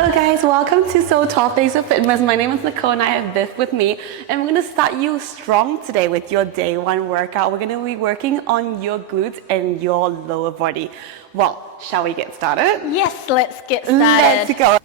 Hello guys, welcome to Days of Fitmas. My name is Nicole and I have Biff with me, and we're going to start you strong today with your day one workout. We're going to be working on your glutes and your lower body. Well, shall we get started? Yes, let's get started. Let's go.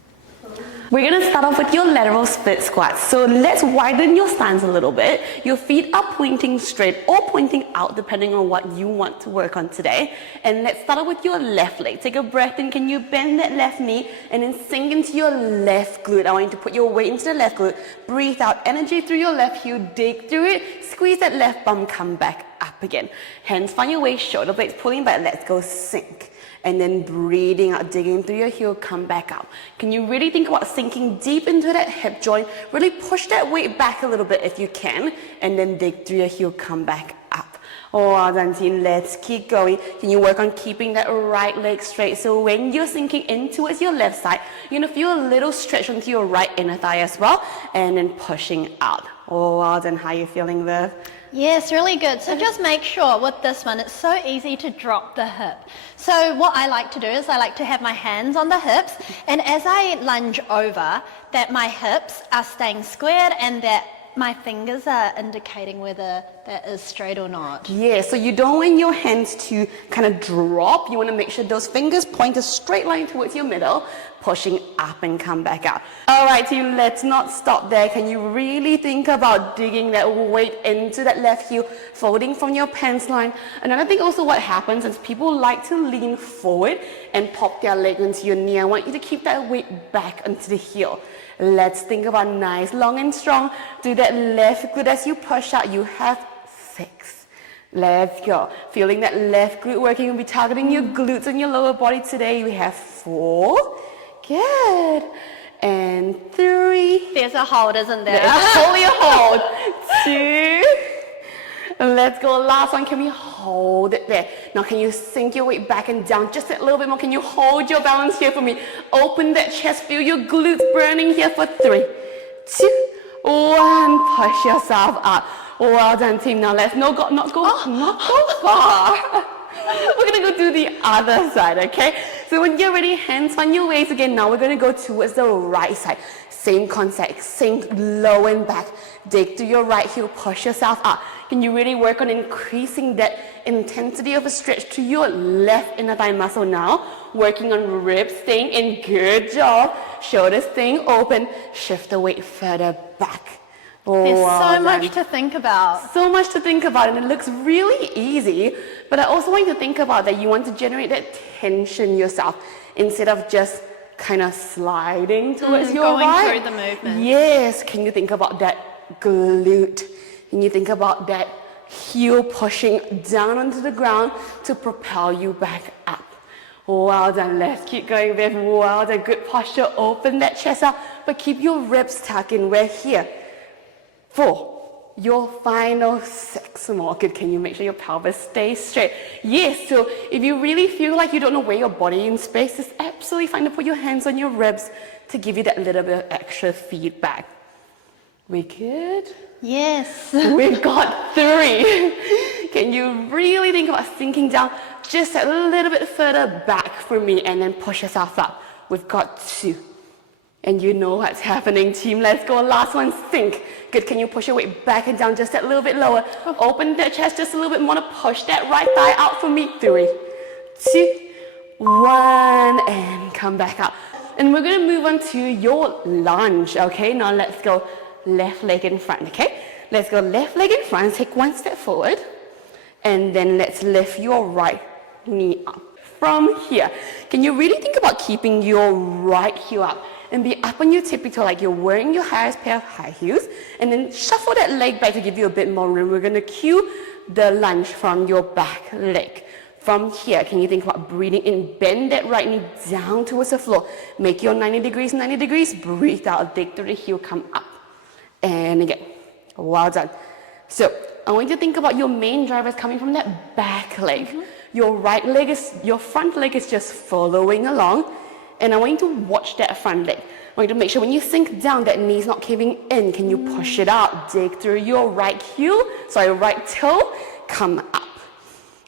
We're going to start off with your lateral split squats. So let's widen your stance a little bit. Your feet are pointing straight or pointing out depending on what you want to work on today. And let's start off with your left leg. Take a breath in. Can you bend that left knee and then sink into your left glute? I want you to put your weight into the left glute. Breathe out energy through your left heel. Dig through it. Squeeze that left bum. Come back up again. Hands find your waist. Shoulder blades pulling back. Let's go sink. And then breathing out, digging through your heel, come back up. Can you really think about sinking deep into that hip joint? Really push that weight back a little bit if you can, and then dig through your heel, come back up. Well done, team. Let's keep going. Can you work on keeping that right leg straight? So when you're sinking in towards your left side, you're gonna feel a little stretch onto your right inner thigh as well, and then pushing out. Oh, well done. How are you feeling there? Yes, really good. So just make sure with this one, it's so easy to drop the hip. So what I like to do is I like to have my hands on the hips, and as I lunge over, that my hips are staying squared and that my fingers are indicating whether that is straight or not. Yeah, so you don't want your hands to kind of drop. You want to make sure those fingers point a straight line towards your middle, pushing up and come back out. All right, team, let's not stop there. Can you really think about digging that weight into that left heel, folding from your pants line? Another thing also what happens is people like to lean forward and pop their leg into your knee. I want you to keep that weight back onto the heel. Let's think about nice, long and strong. Do that left glute as you push out. You have 6. Let's go. Feeling that left glute working. We'll be targeting your glutes and your lower body today. We have 4. Good. And 3. There's a hold, isn't there? Hold your hold. 2. Let's go. Last one. Can we hold it there? Now, can you sink your weight back and down just a little bit more? Can you hold your balance here for me? Open that chest. Feel your glutes burning here for 3, 2, 1. Push yourself up. Well done, team. Now let's not go far. We're gonna go to the other side, okay? So when you're ready, hands on your waist again. Now we're gonna go towards the right side. Same concept, sink low and back. Dig through your right heel, push yourself up. Can you really work on increasing that intensity of a stretch to your left inner thigh muscle now? Working on ribs staying in, good job. Shoulders staying open, shift the weight further back. There's so much to think about. So much to think about, and it looks really easy, but I also want you to think about that you want to generate that tension yourself instead of just kind of sliding towards your going right. through the movement. Yes, can you think about that glute? Can you think about that heel pushing down onto the ground to propel you back up? Well done. Let's keep going, Viv. Well done. Good posture. Open that chest out, but keep your ribs tucked in. We're here. 4, your final 6 more. Good. Can you make sure your pelvis stays straight? Yes. So if you really feel like you don't know where your body in space, it's absolutely fine to put your hands on your ribs to give you that little bit of extra feedback. We good? Yes. We've got 3. Can you really think about sinking down just a little bit further back for me and then push yourself up? We've got 2. And you know what's happening, team. Let's go. Last one, sink. Good. Can you push your weight back and down just a little bit lower? Open that chest just a little bit more to push that right thigh out for me. 3, 2, 1, and come back up. And we're going to move on to your lunge, okay? Now let's go left leg in front, okay? Let's go left leg in front. Take 1 step forward. And then let's lift your right knee up. From here, can you really think about keeping your right heel up and be up on your tippy toe like you're wearing your highest pair of high heels, and then shuffle that leg back to give you a bit more room. We're going to cue the lunge from your back leg. From here, can you think about breathing in? Bend that right knee down towards the floor. Make your 90 degrees. Breathe out, dig through the heel, come up. And again. Well done. So I want you to think about your main drivers coming from that back leg. Your front leg is just following along. And I want you to watch that front leg. I want you to make sure when you sink down, that knee's not caving in. Can you push it out? Dig through your right toe, come up.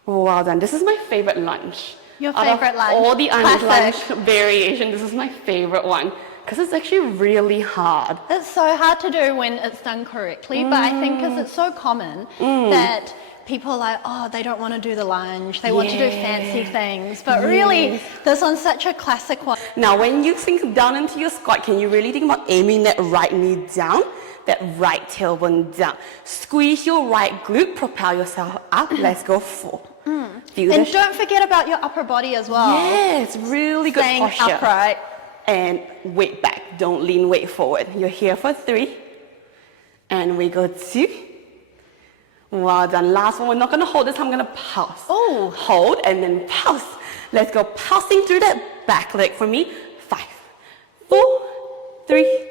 Well done. This is my favorite lunge. Your favorite lunge? All the lunge variation, this is my favorite one. Because it's actually really hard. It's so hard to do when it's done correctly, but I think because it's so common that people are like, oh, they don't want to do the lunge, they want to do fancy things, but really this one's such a classic one. Now, when you sink down into your squat, can you really think about aiming that right knee down, that right tailbone down? Squeeze your right glute, propel yourself up. Let's go 4. Feel And don't forget about your upper body as well. Yes, really good Staying posture. upright. And weight back, don't lean weight forward. You're here for 3. And we go 2. Well done. Last one, we're not gonna hold this time, I'm gonna pulse. Oh. Hold and then pulse. Let's go pulsing through that back leg for me. 5, 4, 3,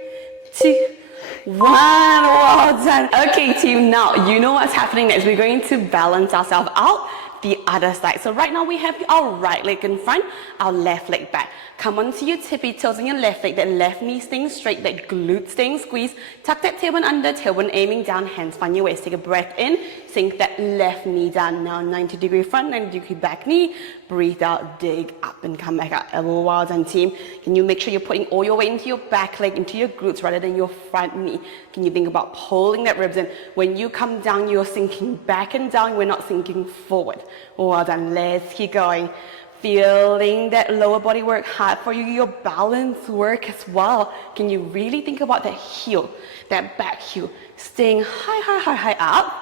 2, 1. Well done. Okay, team, now you know what's happening next. We're going to balance ourselves out the other side. So right now we have our right leg in front, our left leg back. Come onto your tippy toes on your left leg, that left knee staying straight, that glute staying squeezed. Tuck that tailbone under, tailbone aiming down, hands find your waist. Take a breath in, sink that left knee down. Now 90-degree front, 90-degree back knee. Breathe out, dig up and come back out. Well done, team. Can you make sure you're putting all your weight into your back leg, into your glutes rather than your front knee? Can you think about pulling that ribs in? When you come down, you're sinking back and down. We're not sinking forward. Well done. Let's keep going. Feeling that lower body work hard for you, your balance work as well. Can you really think about that heel, that back heel, staying high up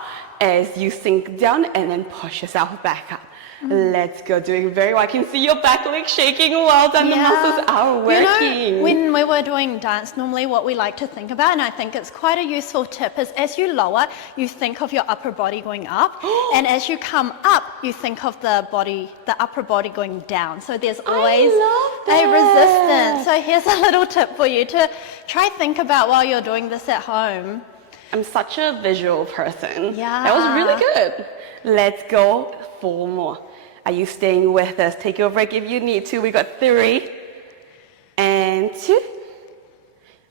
as you sink down and then push yourself back up. Let's go, doing very well. I can see your back leg shaking. Well done, the muscles are working. You know, when we were doing dance, normally what we like to think about, and I think it's quite a useful tip, is as you lower, you think of your upper body going up, and as you come up, you think of the upper body going down. So there's always a resistance. So here's a little tip for you to try think about while you're doing this at home. I'm such a visual person. Yeah. That was really good. Let's go 4 more. Are you staying with us? Take your break if you need to. We got 3 and 2.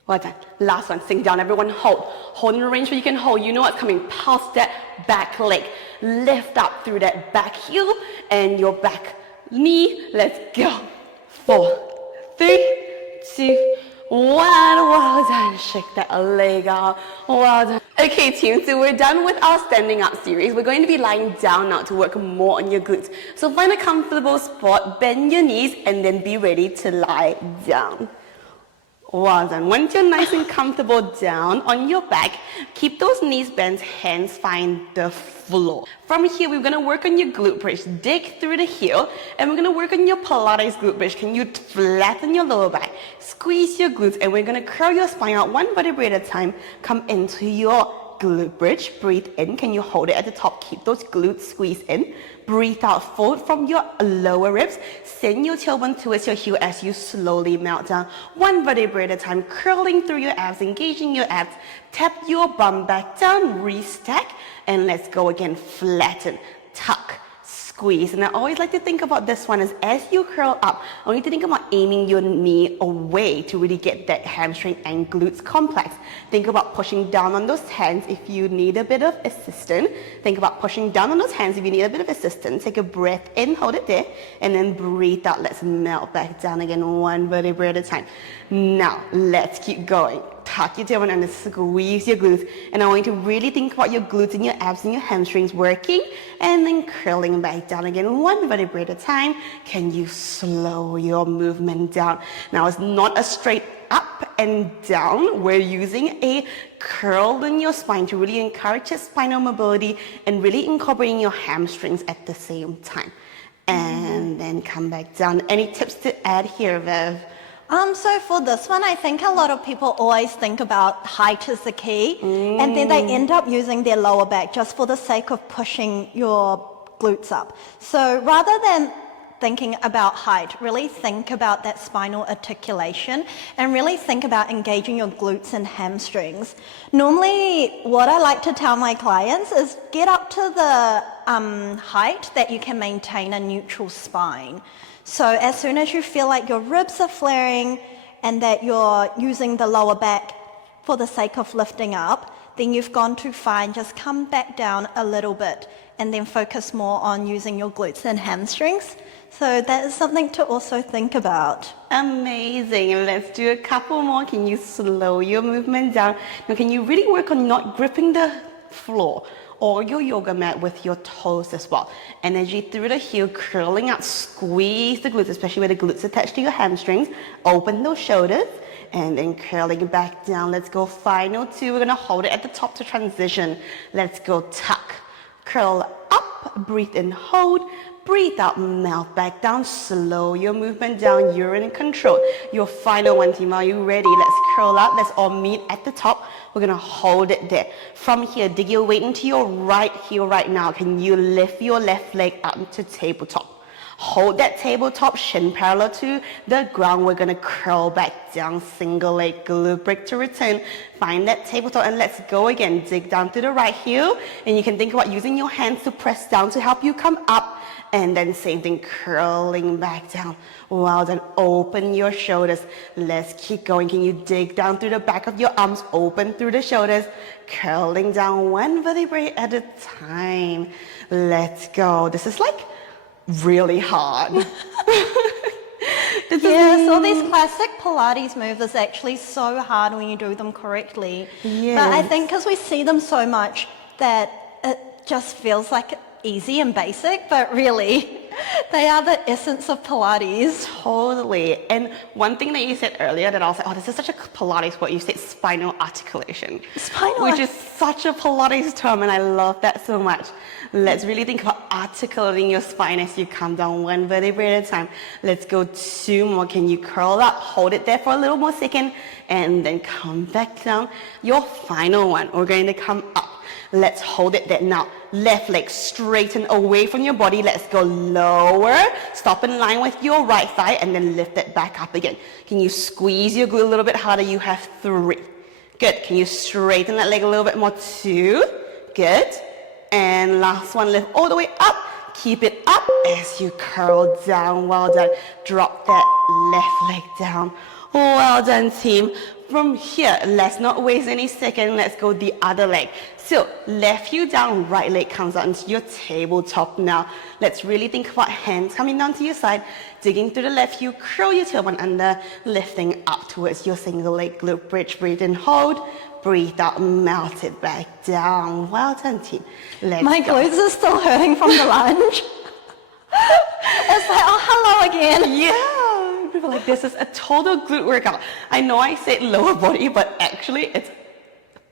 Well done. Last one. Sink down. Everyone hold. Hold in the range where you can hold. You know what's coming. Pulse that back leg. Lift up through that back heel and your back knee. Let's go. 4, 3, 2, 1. Well done. Shake that leg out. Well done. Okay, team, so we're done with our standing up series. We're going to be lying down now to work more on your glutes. So find a comfortable spot, bend your knees, and then be ready to lie down. Well done. Once you're nice and comfortable down on your back, keep those knees bent, hands find the floor. From here, we're going to work on your glute bridge. Dig through the heel, and we're going to work on your Pilates glute bridge. Can you flatten your lower back? Squeeze your glutes, and we're going to curl your spine out one vertebrae at a time. Come into your glute bridge. Breathe in. Can you hold it at the top? Keep those glutes squeezed in. Breathe out, fold from your lower ribs. Send your tailbone towards your heel as you slowly melt down. One vertebrae at a time, curling through your abs, engaging your abs. Tap your bum back down, restack, and let's go again. Flatten, tuck, squeeze. And I always like to think about this one as you curl up, I want you to think about aiming your knee away to really get that hamstring and glutes complex. Think about pushing down on those hands if you need a bit of assistance. Think about pushing down on those hands if you need a bit of assistance. Take a breath in, hold it there, and then breathe out. Let's melt back down again, one vertebrae at a time. Now, let's keep going. Tuck your tailbone and squeeze your glutes. And I want you to really think about your glutes and your abs and your hamstrings working, and then curling back down again, one vertebrae at a time. Can you slow your movement down? Now, it's not a straight up and down. We're using a curl in your spine to really encourage your spinal mobility and really incorporating your hamstrings at the same time. And then come back down. Any tips to add here, Viv? So for this one, I think a lot of people always think about height is the key, and then they end up using their lower back just for the sake of pushing your glutes up. So rather than thinking about height, really think about that spinal articulation and really think about engaging your glutes and hamstrings. Normally, what I like to tell my clients is get up to the height that you can maintain a neutral spine. So as soon as you feel like your ribs are flaring and that you're using the lower back for the sake of lifting up, then you've gone too far and just come back down a little bit and then focus more on using your glutes and hamstrings. So that is something to also think about. Amazing. Let's do a couple more. Can you slow your movement down? Now, can you really work on not gripping the floor or your yoga mat with your toes as well? Energy through the heel, curling out, squeeze the glutes, especially where the glutes attached to your hamstrings. Open those shoulders and then curling back down. Let's go final two. We're gonna hold it at the top to transition. Let's go tuck, curl up, breathe in, hold. Breathe out, melt back down, slow your movement down, you're in control. Your final one, team, are you ready? Let's curl up, let's all meet at the top. We're gonna hold it there. From here, dig your weight into your right heel right now. Can you lift your left leg up to tabletop? Hold that tabletop, shin parallel to the ground. We're gonna curl back down, single leg glute break to return. Find that tabletop and let's go again. Dig down to the right heel and you can think about using your hands to press down to help you come up. And then same thing, curling back down. Well done, open your shoulders. Let's keep going. Can you dig down through the back of your arms, open through the shoulders, curling down one vertebrae at a time. Let's go. This is like really hard. So these classic Pilates moves is actually so hard when you do them correctly. Yes. But I think because we see them so much that it just feels like easy and basic, but really they are the essence of Pilates. Totally. And one thing that you said earlier that I was like, oh, this is such a Pilates word. You said spinal articulation. Which is such a Pilates term and I love that so much. Let's really think about articulating your spine as you come down one vertebrae at a time. Let's go two more. Can you curl up? Hold it there for a little more second and then come back down. Your final one, we're going to come up. Let's hold it there. Now, left leg straighten away from your body. Let's go lower. Stop in line with your right thigh and then lift it back up again. Can you squeeze your glute a little bit harder? You have three. Good. Can you straighten that leg a little bit more? Two. Good. And last one, lift all the way up. Keep it up as you curl down. Well done. Drop that left leg down. Well done, team. From here, let's not waste any second. Let's go the other leg. So left heel down, right leg comes out into your tabletop now. Let's really think about hands coming down to your side, digging through the left heel, curl your tailbone under, lifting up towards your single leg glute bridge. Breathe in, hold. Breathe out, melt it back down. Well done, team. My glutes are still hurting from the lunge. It's like, oh, hello again. Yeah, people are like, this is a total glute workout. I know I said lower body, but actually it's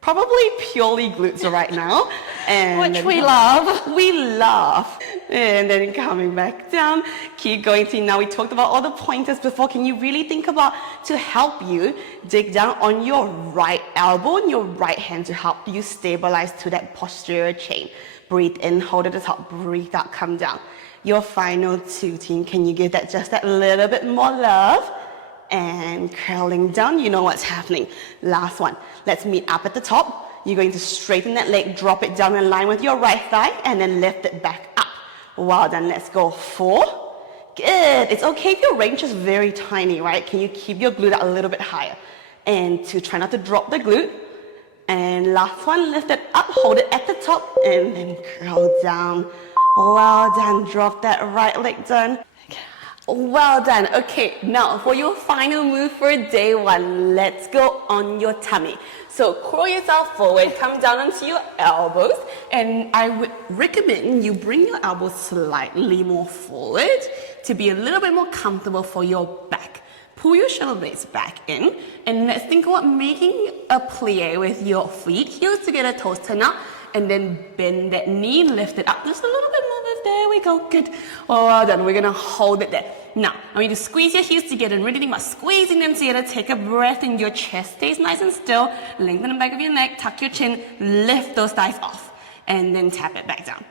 probably purely glutes right now. And which we love. We love. And then coming back down, keep going. See, now we talked about all the pointers before. Can you really think about to help you dig down on your right elbow and your right hand to help you stabilize to that posterior chain. Breathe in, hold at the top, breathe out, come down. Your final two, team. Can you give that just that little bit more love? And curling down, you know what's happening. Last one. Let's meet up at the top. You're going to straighten that leg, drop it down in line with your right thigh, and then lift it back up. Well done. Let's go. 4. Good. It's okay if your range is very tiny, right? Can you keep your glute a little bit higher? And 2, try not to drop the glute. And last one, lift it up, hold it at the top, and then curl down. Well done. Drop that right leg down. Well done. Okay, now for your final move for day 1, let's go on your tummy. So curl yourself forward, come down onto your elbows, and I would recommend you bring your elbows slightly more forward to be a little bit more comfortable for your back. Pull your shoulder blades back in, and let's think about making a plie with your feet, heels together, toes turn out, and then bend that knee, lift it up just a little bit more. There we go, good. Well done, we're gonna hold it there. Now, I want you to squeeze your heels together and really think about squeezing them together. Take a breath in, your chest stays nice and still. Lengthen the back of your neck, tuck your chin, lift those thighs off, and then tap it back down.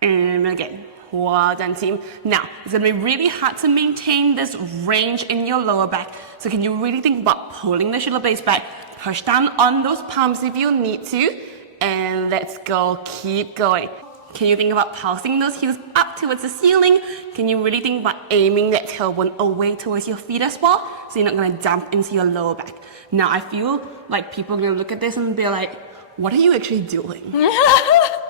And again, well done, team. Now, it's gonna be really hard to maintain this range in your lower back. So can you really think about pulling the shoulder blades back, push down on those palms if you need to, and let's go, keep going. Can you think about pulsing those heels up towards the ceiling? Can you really think about aiming that tailbone away towards your feet as well? So you're not gonna dump into your lower back. Now I feel like people are gonna look at this and be like, what are you actually doing?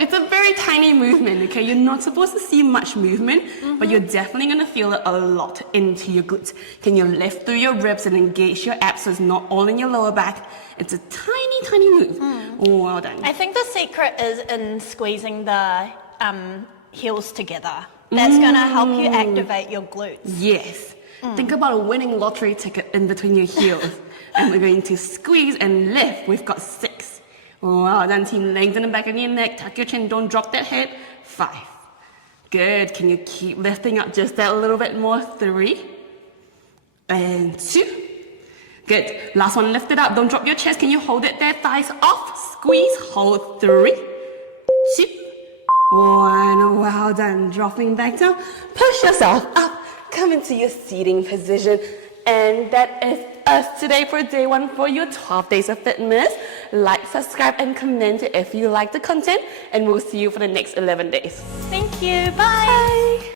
It's a very tiny movement, okay? You're not supposed to see much movement, but you're definitely gonna feel it a lot into your glutes. Can you lift through your ribs and engage your abs so it's not all in your lower back? It's a tiny, tiny move. Well done. I think the secret is in squeezing the heels together. That's going to help you activate your glutes. Yes. Think about a winning lottery ticket in between your heels. And we're going to squeeze and lift. We've got 6. Well done, team. Lengthen the back of your neck. Tuck your chin. Don't drop that head. 5. Good. Can you keep lifting up just that little bit more? 3. And 2. Good. Last one. Lift it up. Don't drop your chest. Can you hold it there? Thighs off. Squeeze. Hold. 3. 2. 1. Well done. Dropping back down. Push yourself up. Come into your seating position. And that is us today for day 1 for your 12 days of fitness. Like, subscribe, and comment if you like the content. And we'll see you for the next 11 days. Thank you. Bye.